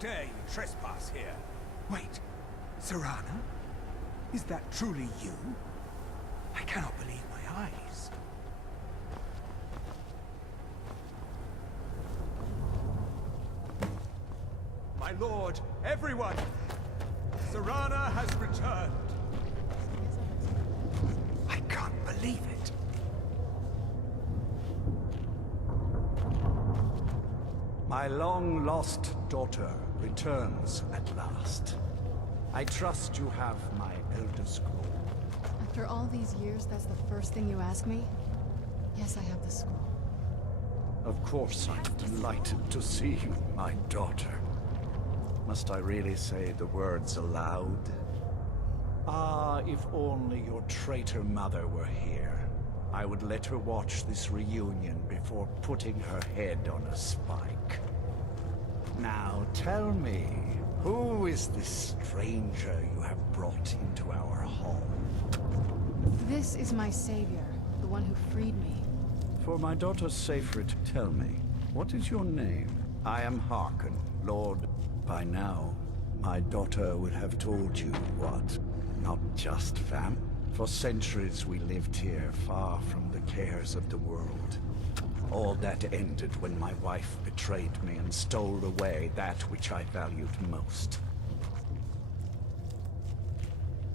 dare you trespass here? Wait, Serana? Is that truly you? I cannot believe my eyes. My lord, everyone! Serana has returned! I can't believe it. My long-lost daughter returns at last. I trust you have my Elder Scroll. After all these years, that's the first thing you ask me? Yes, I have the scroll. Of course, I'm delighted to see you, my daughter. Must I really say the words aloud? Ah, if only your traitor mother were here. I would let her watch this reunion before putting her head on a spike. Now tell me, who is this stranger you have brought into our home? This is my savior, the one who freed me. For my daughter's safety, tell me, what is your name? I am Harkon, Lord. By now, my daughter would have told you what? Not just fam. For centuries we lived here, far from the cares of the world. All that ended when my wife betrayed me and stole away that which I valued most.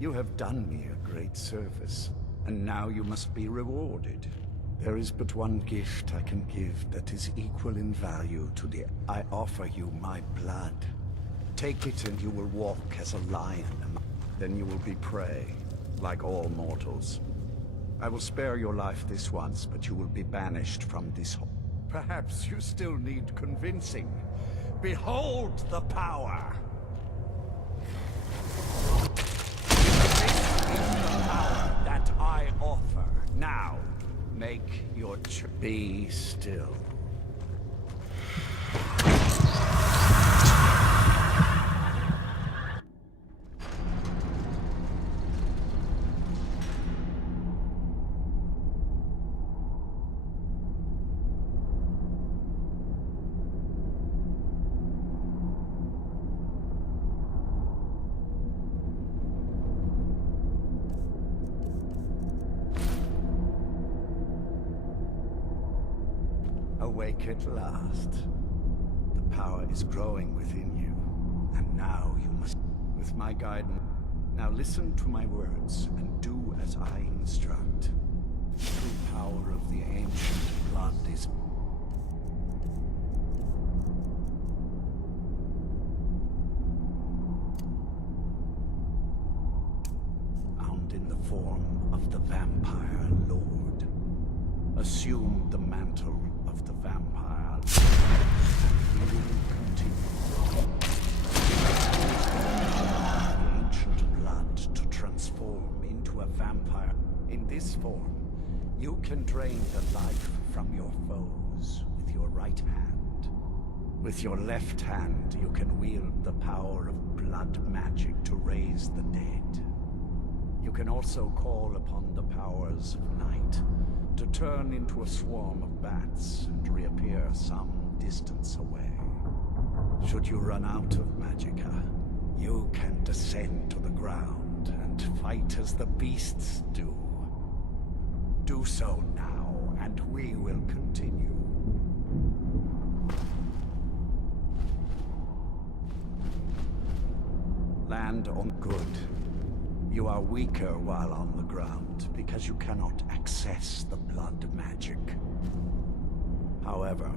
You have done me a great service, and now you must be rewarded. There is but one gift I can give that is equal in value to the... I offer you my blood. Take it and you will walk as a lion. Then you will be prey, like all mortals. I will spare your life this once, but you will be banished from this home. Perhaps you still need convincing. Behold the power! This is the power that I offer. Now, make your choice. Be still. Awake at last. The power is growing within you, and now you must... With my guidance... Now listen to my words, and do as I instruct. The true power of the ancient blood is... found in the form of the vampire lord. Assume the mantle of the vampire, and we will continue. The ancient blood to transform into a vampire. In this form, you can drain the life from your foes with your right hand. With your left hand, you can wield the power of blood magic to raise the dead. You can also call upon the powers of night to turn into a swarm of bats and reappear some distance away. Should you run out of magicka, you can descend to the ground and fight as the beasts do. Do so now, and we will continue. Land on good. You are weaker while on the ground, because you cannot access the blood magic. However,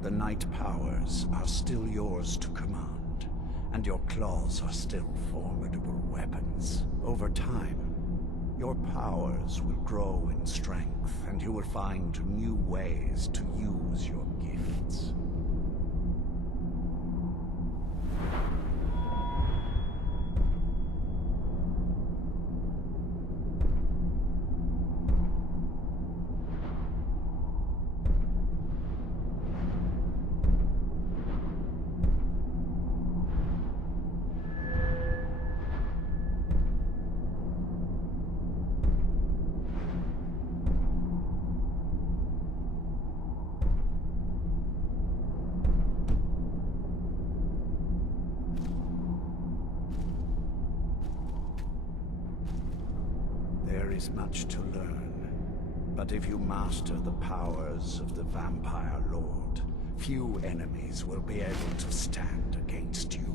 the night powers are still yours to command, and your claws are still formidable weapons. Over time, your powers will grow in strength, and you will find new ways to use your gifts. is much to learn. But if you master the powers of the Vampire Lord, few enemies will be able to stand against you.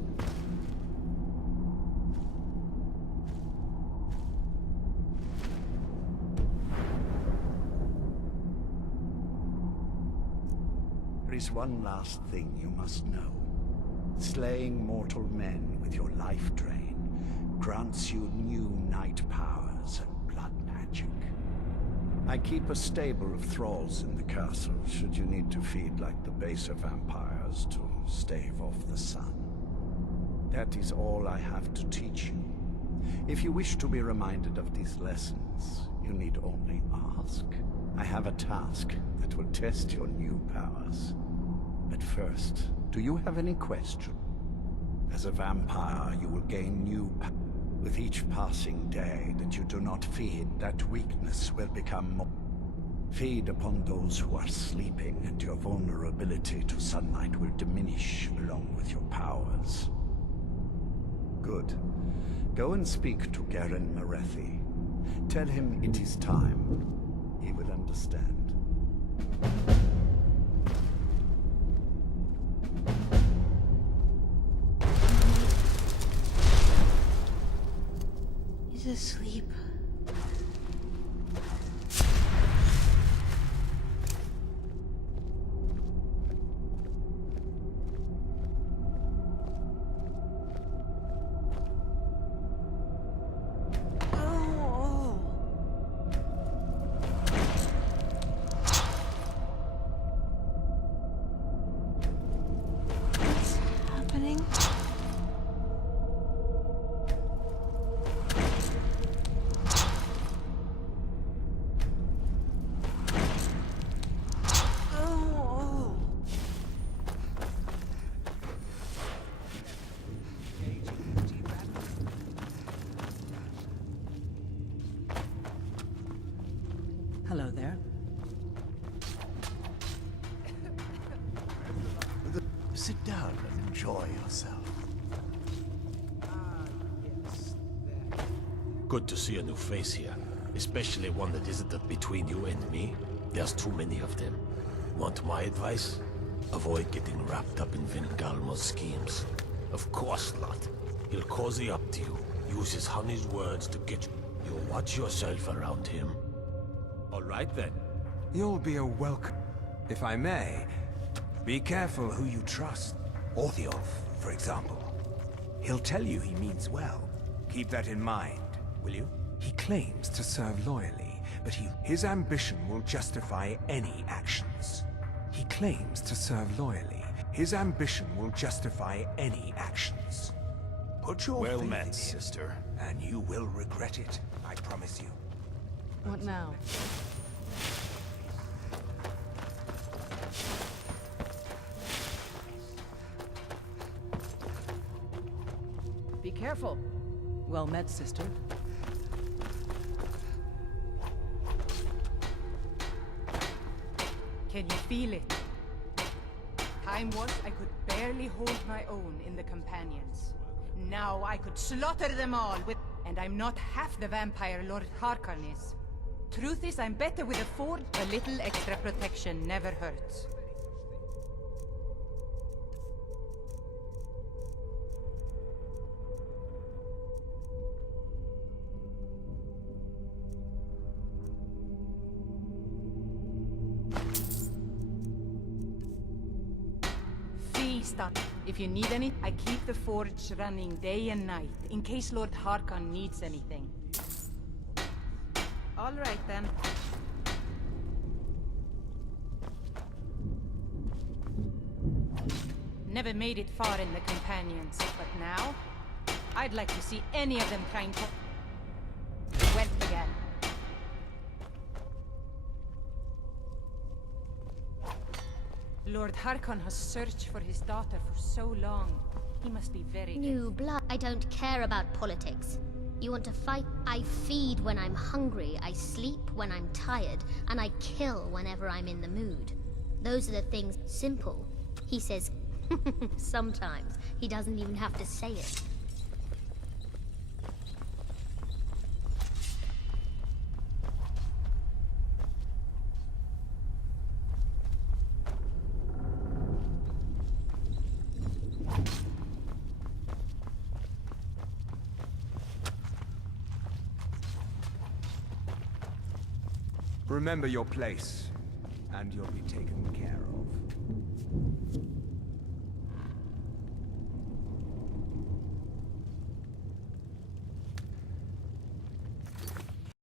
There is one last thing you must know. Slaying mortal men with your life drain grants you new night powers and blood magic. I keep a stable of thralls in the castle should you need to feed like the baser vampires to stave off the sun. That is all I have to teach you. If you wish to be reminded of these lessons, you need only ask. I have a task that will test your new powers. But first, do you have any question? As a vampire, you will gain new powers. With each passing day that you do not feed, that weakness will become more. Feed upon those who are sleeping, and your vulnerability to sunlight will diminish along with your powers. Good. Go and speak to Garen Marethi. Tell him it is time. He will understand. He's asleep. Hello there. Sit down and enjoy yourself. Good to see a new face here, especially one that isn't between you and me. There's too many of them. Want my advice? Avoid getting wrapped up in Vingalmo's schemes. Of course not. He'll cozy up to you, use his honey's words to get you. You'll watch yourself around him. All right then. You'll be a welcome. If I may, be careful who you trust. Orthiolf, for example. He'll tell you he means well. Keep that in mind, will you? He claims to serve loyally, but his ambition will justify any actions. He claims to serve loyally. His ambition will justify any actions. Put your Well faith met, in him, sister. and you will regret it, I promise you. What now? Be careful. Well met, sister. Can you feel it? Time was I could barely hold my own in the Companions. Now I could slaughter them all with... And I'm not half the vampire Lord Harkon is. Truth is, I'm better with a forge. A little extra protection never hurts. Feast on. If you need any, I keep the forge running day and night, in case Lord Harkon needs anything. All right, then. Never made it far in the Companions, but now, I'd like to see any of them trying to... Wealth again. Lord Harkon has searched for his daughter for so long. He must be very... New blood. I don't care about politics. You want to fight? I feed when I'm hungry, I sleep when I'm tired, and I kill whenever I'm in the mood. Those are the things. Simple. He says, sometimes. He doesn't even have to say it. Remember your place, and you'll be taken care of.